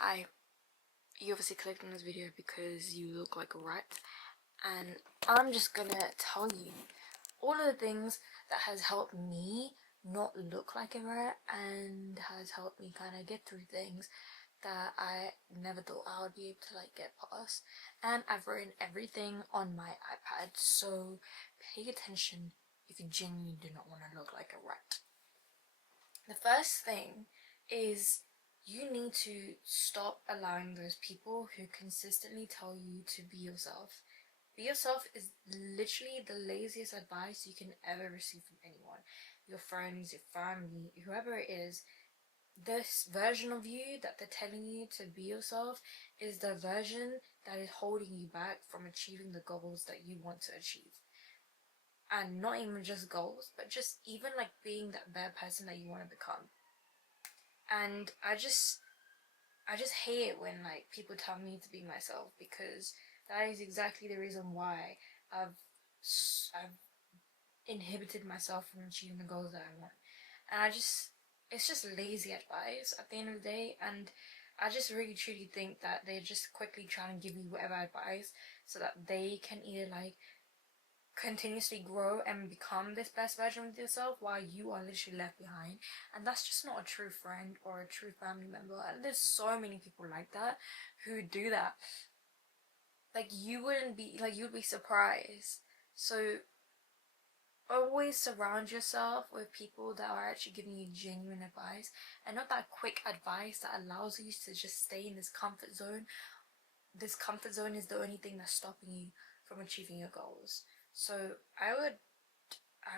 Hi, you obviously clicked on this video because you look like a rat, and I'm just gonna tell you all of the things that has helped me not look like a rat and has helped me kind of get through things that I never thought I would be able to get past. And I've written everything on my iPad, so pay attention if you genuinely do not want to look like a rat. The first thing is you need to stop allowing those people who consistently tell you to be yourself. Be yourself is literally the laziest advice you can ever receive from anyone. Your friends, your family, whoever it is. This version of you that they're telling you to be yourself is the version that is holding you back from achieving the goals that you want to achieve. And not even just goals, but just even being that better person that you want to become. And I just hate it when people tell me to be myself, because that is exactly the reason why I've inhibited myself from achieving the goals that I want. And it's just lazy advice at the end of the day, and I just really truly think that they're just quickly trying to give you whatever advice so that they can either continuously grow and become this best version of yourself while you are literally left behind. And that's just not a true friend or a true family member. And there's so many people like that who do that. You'd be surprised. So always surround yourself with people that are actually giving you genuine advice, and not that quick advice that allows you to just stay in this comfort zone. This comfort zone is the only thing that's stopping you from achieving your goals. So I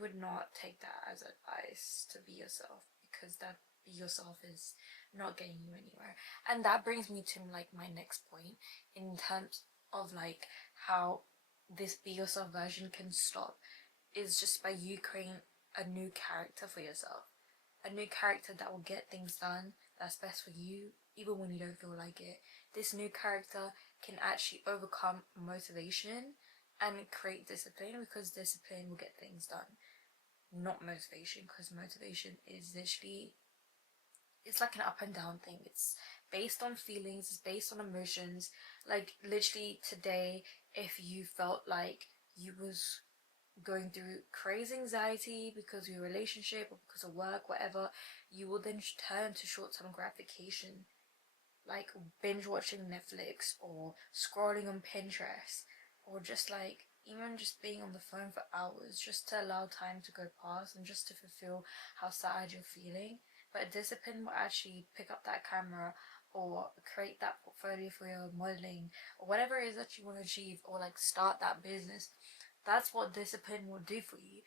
would not take that as advice to be yourself, because that be yourself is not getting you anywhere. And that brings me to my next point in terms of how this be yourself version can stop, is just by you creating a new character for yourself. A new character that will get things done that's best for you, even when you don't feel like it. This new character can actually overcome motivation and create discipline, because discipline will get things done, not motivation, because motivation is literally, it's like an up and down thing. It's based on feelings, it's based on emotions. Literally today, if you felt like you was going through crazy anxiety because of your relationship or because of work, whatever, you will then turn to short-term gratification, like binge watching Netflix or scrolling on Pinterest, or just even just being on the phone for hours just to allow time to go past and just to fulfill how sad you're feeling. But discipline will actually pick up that camera or create that portfolio for your modeling or whatever it is that you want to achieve, or start that business. That's what discipline will do for you,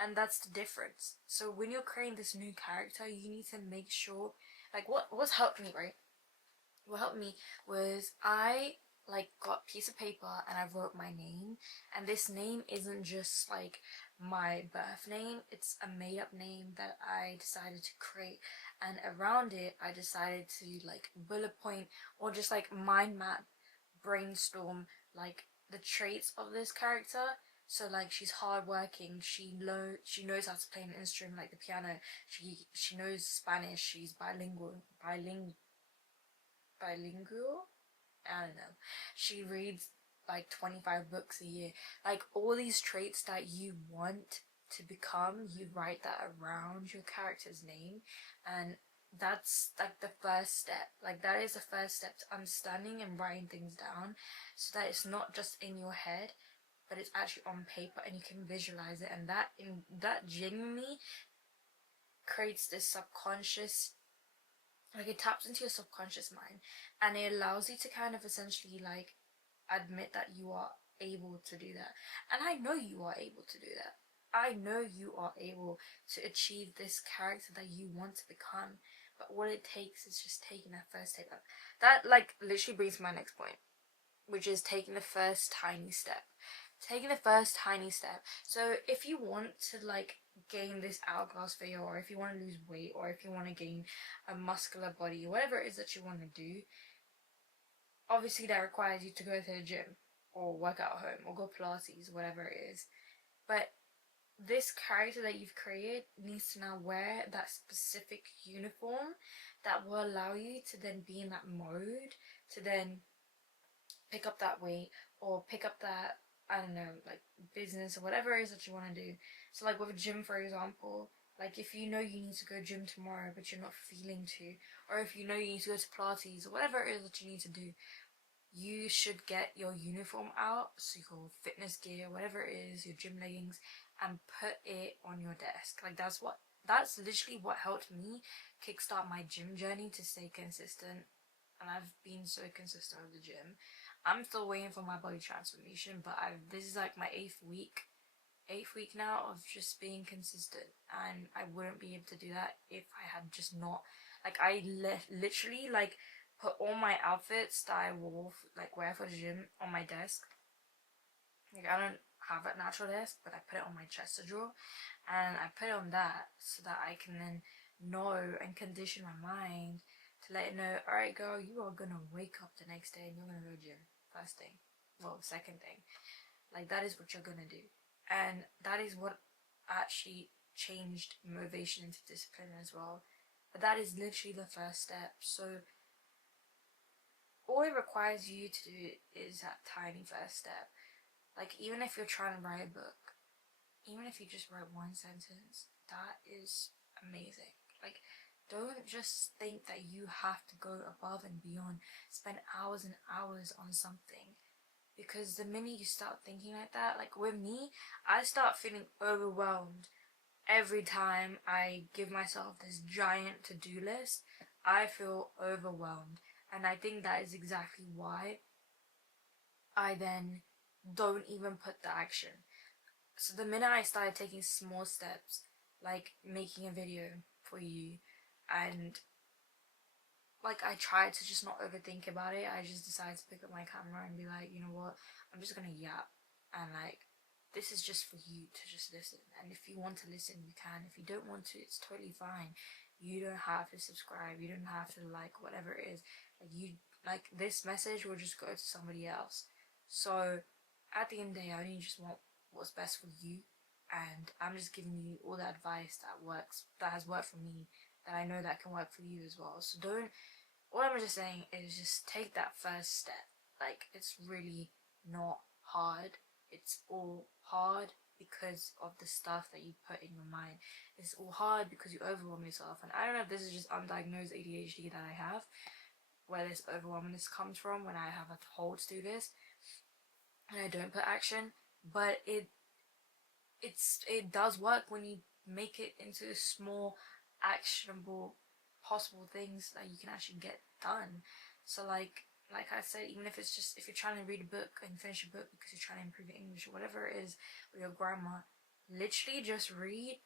and that's the difference. So when you're creating this new character, you need to make sure, what's helped me, right? What helped me was I got a piece of paper and I wrote my name, and this name isn't just my birth name, it's a made up name that I decided to create, and around it I decided to bullet point or just mind map, brainstorm the traits of this character. So she's hardworking, she knows how to play an instrument like the piano, she knows Spanish, she's bilingual. I don't know. She reads 25 books a year. All these traits that you want to become, you write that around your character's name, and that's the first step. That is the first step to understanding and writing things down, so that it's not just in your head, but it's actually on paper and you can visualize it. And that genuinely creates this subconscious, it taps into your subconscious mind, and it allows you to kind of essentially admit that you are able to do that. And I know you are able to do that. I know you are able to achieve this character that you want to become. But what it takes is just taking that first step. That literally brings to my next point, which is taking the first tiny step. Taking the first tiny step. So if you want to gain this hourglass figure, or if you want to lose weight, or if you want to gain a muscular body, whatever it is that you want to do, obviously that requires you to go to the gym or work out at home or go Pilates, whatever it is. But this character that you've created needs to now wear that specific uniform that will allow you to then be in that mode to then pick up that weight or pick up that, I don't know, like business or whatever it is that you want to do. So like with a gym, for example, like if you know you need to go gym tomorrow but you're not feeling to, or if you know you need to go to Pilates or whatever it is that you need to do, you should get your uniform out, so your fitness gear, whatever it is, your gym leggings, and put it on your desk. Like that's literally what helped me kickstart my gym journey to stay consistent. And I've been so consistent with the gym. I'm still waiting for my body transformation, but this is like my eighth week now of just being consistent, and I wouldn't be able to do that if I had just not, like, I literally like put all my outfits that I wore, like wear for the gym, on my desk. Like, I don't have a natural desk, but I put it on my chest drawer, and I put it on that so that I can then know and condition my mind to let it know, alright girl, you are gonna wake up the next day and you're gonna go to the gym. First thing. Well, second thing. Like, that is what you're gonna do. And that is what actually changed motivation into discipline as well. But that is literally the first step. So all it requires you to do is that tiny first step. Like, even if you're trying to write a book, even if you just write one sentence, that is amazing. Like, don't just think that you have to go above and beyond, spend hours and hours on something. Because the minute you start thinking like that, like with me, I start feeling overwhelmed every time I give myself this giant to-do list. I feel overwhelmed. And I think that is exactly why I then don't even put the action. So the minute I started taking small steps, like making a video for you, and like I tried to just not overthink about it, I just decided to pick up my camera and be like, you know what, I'm just gonna yap, and like, this is just for you to just listen, and if you want to listen, you can. If you don't want to, it's totally fine. You don't have to subscribe, you don't have to like whatever it is. Like, you, like, this message will just go to somebody else. So at the end of the day, I only just want what's best for you, and I'm just giving you all the advice that works, that has worked for me, that I know that can work for you as well. So don't, what I'm just saying is just take that first step. Like, it's really not hard. It's all hard because of the stuff that you put in your mind. It's all hard because you overwhelm yourself. And I don't know if this is just undiagnosed ADHD that I have, where this overwhelmingness comes from when I have a told to do this and I don't put action. But it does work when you make it into small, actionable, possible things that you can actually get done. So like I said, even if it's just, if you're trying to read a book and finish a book because you're trying to improve your English or whatever it is, or your grammar, literally just read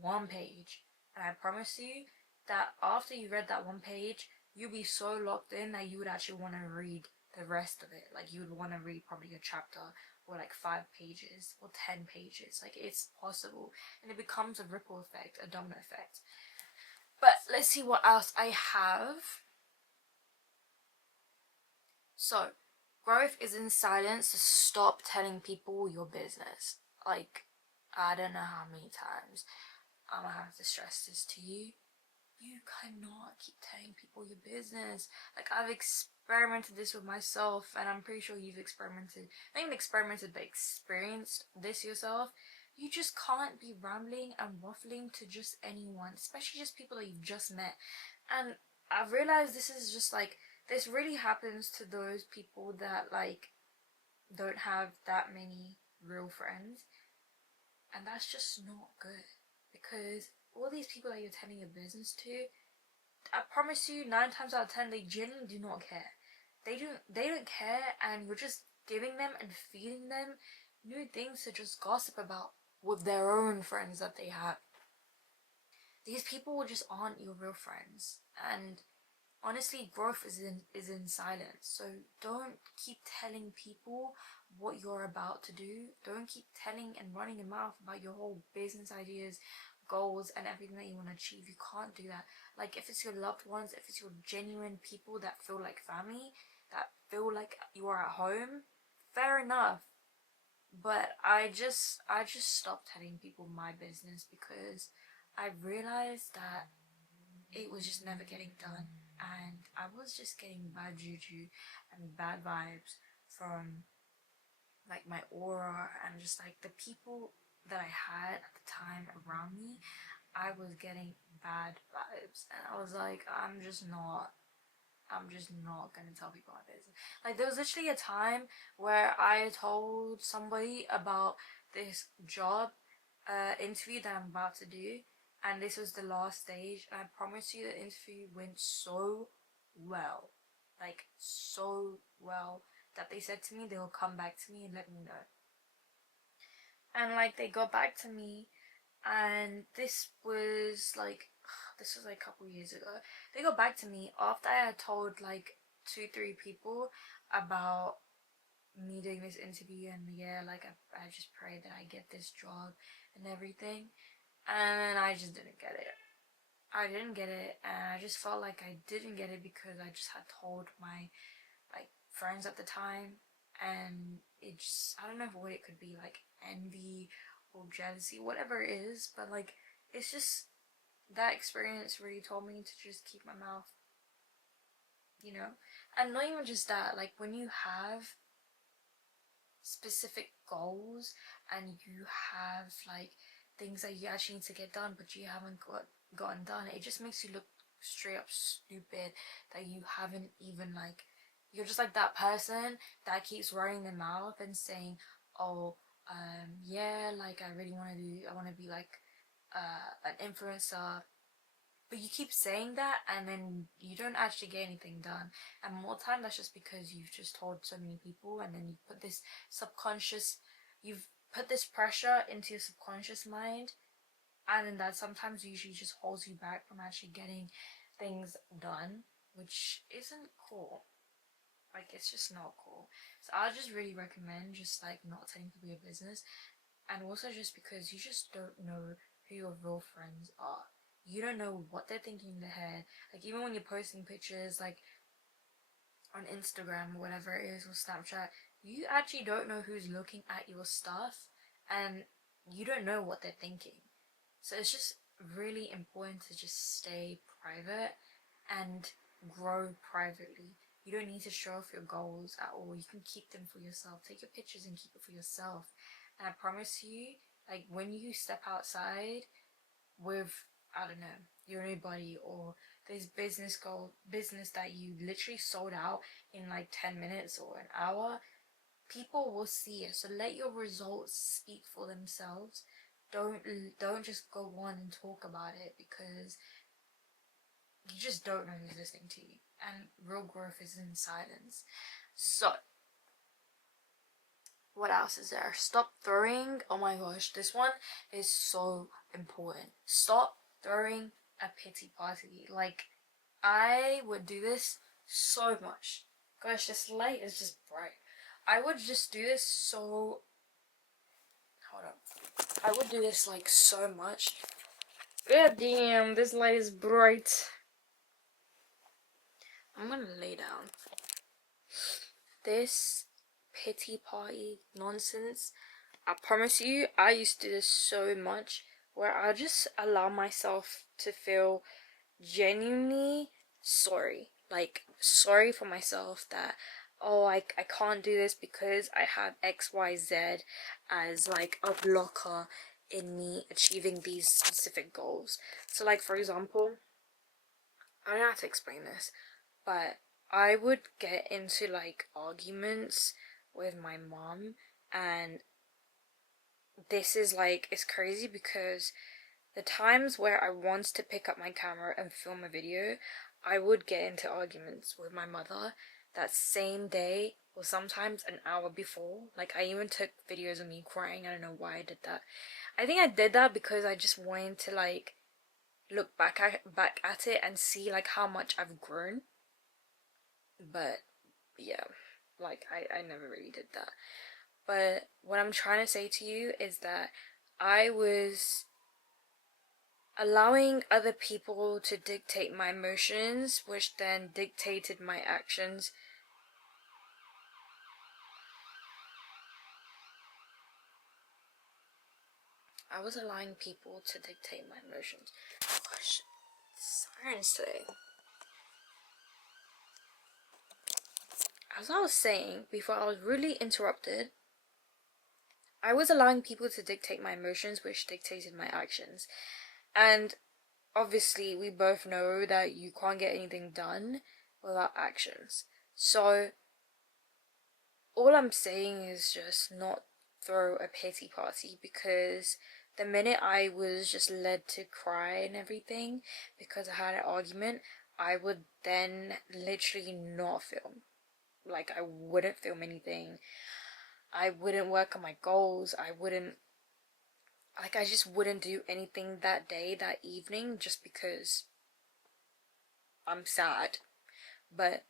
one page. And I promise you that after you read that one page, you'll be so locked in that you would actually want to read the rest of it. Like, you would want to read probably a chapter, or like 5 pages or 10 pages. Like, it's possible, and it becomes a ripple effect, a domino effect. But let's see what else I have. So, growth is in silence. So stop telling people your business. Like, I don't know how many times I'm gonna have to stress this to you. You cannot keep telling people your business. Like, I've experimented this with myself, and I'm pretty sure you've experimented, not even experimented, but experienced this yourself. You just can't be rambling and waffling to just anyone, especially just people that you've just met. And I've realized this is just like, this really happens to those people that like don't have that many real friends, and that's just not good, because all these people that you're telling your business to, I promise you, 9 times out of 10, they genuinely do not care. They don't care, and you're just giving them and feeding them new things to just gossip about with their own friends that they have. These people just aren't your real friends, and honestly, growth is in silence. So don't keep telling people what you're about to do. Don't keep telling and running your mouth about your whole business ideas, goals, and everything that you want to achieve. You can't do that. Like, if it's your loved ones, if it's your genuine people that feel like family, that feel like you are at home, fair enough. But I just stopped telling people my business, because I realized that it was just never getting done, and I was just getting bad juju and bad vibes from like my aura and just like the people that I had at the time around me. I was getting bad vibes, and I was like, I'm just not gonna tell people my business. Like, there was literally a time where I told somebody about this job interview that I'm about to do, and this was the last stage, and I promise you the interview went so well, like so well, that they said to me they will come back to me and let me know. And like, they got back to me, and this was like a couple years ago. They got back to me after I had told like 2-3 people about me doing this interview, and yeah, like I just prayed that I get this job and everything, and I just didn't get it. I didn't get it, and I just felt like I didn't get it because I just had told my like friends at the time, and it just, I don't know what it could be, like envy or jealousy, whatever it is, but like it's just, that experience really told me to just keep my mouth, you know. And not even just that, like when you have specific goals and you have like things that you actually need to get done but you haven't gotten done, it just makes you look straight up stupid, that you haven't even like, you're just like that person that keeps running their mouth and saying, oh, yeah, like I want to be like an influencer, but you keep saying that and then you don't actually get anything done. And more time, that's just because you've just told so many people, and then you put this you've put this pressure into your subconscious mind, and then that sometimes usually just holds you back from actually getting things done, which isn't cool. Like, it's just not cool. So I just really recommend just like not telling people your business, and also just because you just don't know who your real friends are. You don't know what they're thinking in their head. Like, even when you're posting pictures like on Instagram or whatever it is, or Snapchat, you actually don't know who's looking at your stuff, and you don't know what they're thinking. So it's just really important to just stay private and grow privately. You don't need to show off your goals at all. You can keep them for yourself. Take your pictures and keep it for yourself. And I promise you, like when you step outside with, I don't know, your new body, or this business that you literally sold out in like 10 minutes or an hour, people will see it. So let your results speak for themselves. Don't just go on and talk about it, because you just don't know who's listening to you, and real growth is in silence. So what else is there? Stop throwing, oh my gosh, this one is so important. Stop throwing a pity party. Like, I would do this so much. Gosh, this light is just bright. I would just do this so, hold up, I would do this like so much. God damn, this light is bright. I'm gonna lay down. This pity party nonsense, I promise you, I used to do this so much, where I just allow myself to feel genuinely sorry. Like, sorry for myself that, oh, I can't do this because I have XYZ as like a blocker in me achieving these specific goals. So like, for example, I don't know how to explain this, but I would get into like arguments with my mom, and this is like, it's crazy because the times where I want to pick up my camera and film a video, I would get into arguments with my mother that same day, or sometimes an hour before. Like, I even took videos of me crying. I don't know why I did that. I think I did that because I just wanted to like look back at it and see like how much I've grown. But yeah, like I never really did that. But what I'm trying to say to you is that I was allowing other people to dictate my emotions, which then dictated my actions. I was allowing people to dictate my emotions. Gosh, Sirens today. As I was saying before I was really interrupted, I was allowing people to dictate my emotions, which dictated my actions. And obviously, we both know that you can't get anything done without actions. So, all I'm saying is just not throw a pity party, because the minute I was just led to cry and everything because I had an argument, I would then literally not film. Like, I wouldn't film anything. I wouldn't work on my goals. I just wouldn't do anything that day, that evening, just because I'm sad. But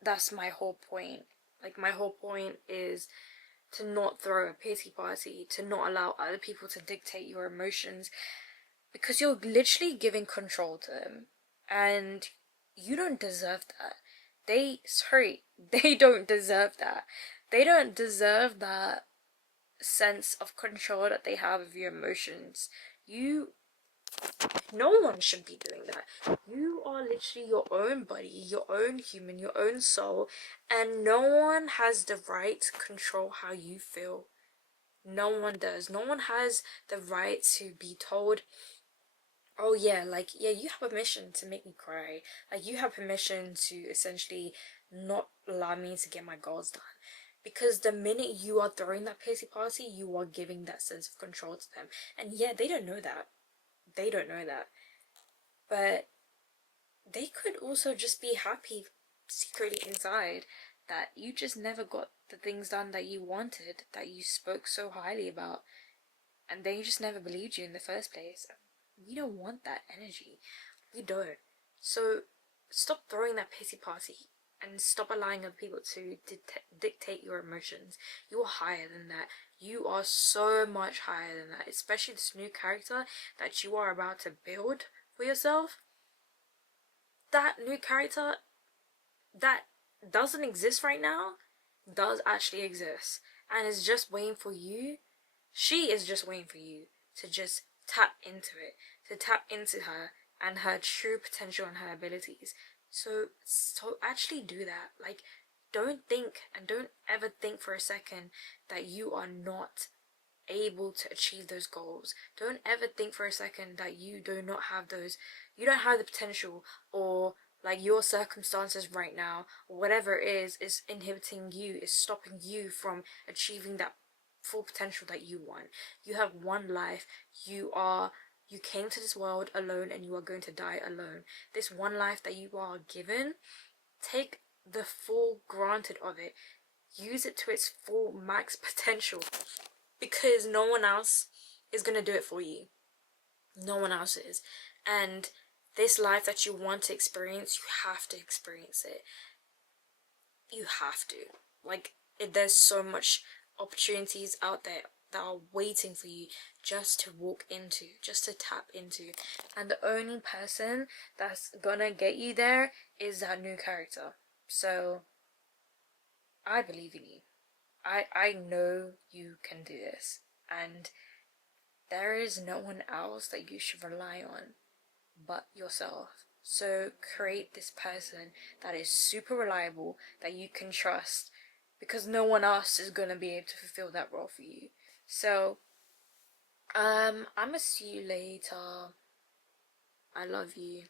that's my whole point. Like, my whole point is to not throw a pity party, to not allow other people to dictate your emotions, because you're literally giving control to them, and you don't deserve that. They don't deserve that. They don't deserve that sense of control that they have of your emotions. No one should be doing that. You are literally your own body, your own human, your own soul, and no one has the right to control how you feel. No one does. No one has the right to be told, oh yeah, like, yeah, you have permission to make me cry. Like, you have permission to essentially not allow me to get my goals done. Because the minute you are throwing that pity party, you are giving that sense of control to them. And yeah, they don't know that. They don't know that. But they could also just be happy secretly inside that you just never got the things done that you wanted, that you spoke so highly about, and they just never believed you in the first place. We don't want that energy. We don't. So stop throwing that pity party and stop allowing other people to dictate your emotions. You are higher than that. You are so much higher than that, especially this new character that you are about to build for yourself. That new character that doesn't exist right now does actually exist, and is just waiting for you. She is just waiting for you to just tap into it, to tap into her and her true potential and her abilities. So actually do that. Like, don't think, and don't ever think for a second that you are not able to achieve those goals. Don't ever think for a second that you do not have those, you don't have the potential, or like your circumstances right now, or whatever it is inhibiting you, is stopping you from achieving that full potential that you want. You have one life. You came to this world alone, and you are going to die alone. This one life that you are given, take the full granted of it. Use it to its full max potential, because no one else is going to do it for you. No one else is. And this life that you want to experience, you have to experience it. You have to. Like, there's so much opportunities out there that are waiting for you just to walk into, just to tap into. And the only person that's gonna get you there is that new character. So I believe in you. I know you can do this, and there is no one else that you should rely on but yourself. So create this person that is super reliable, that you can trust, because no one else is gonna be able to fulfill that role for you. So I'ma see you later. I love you.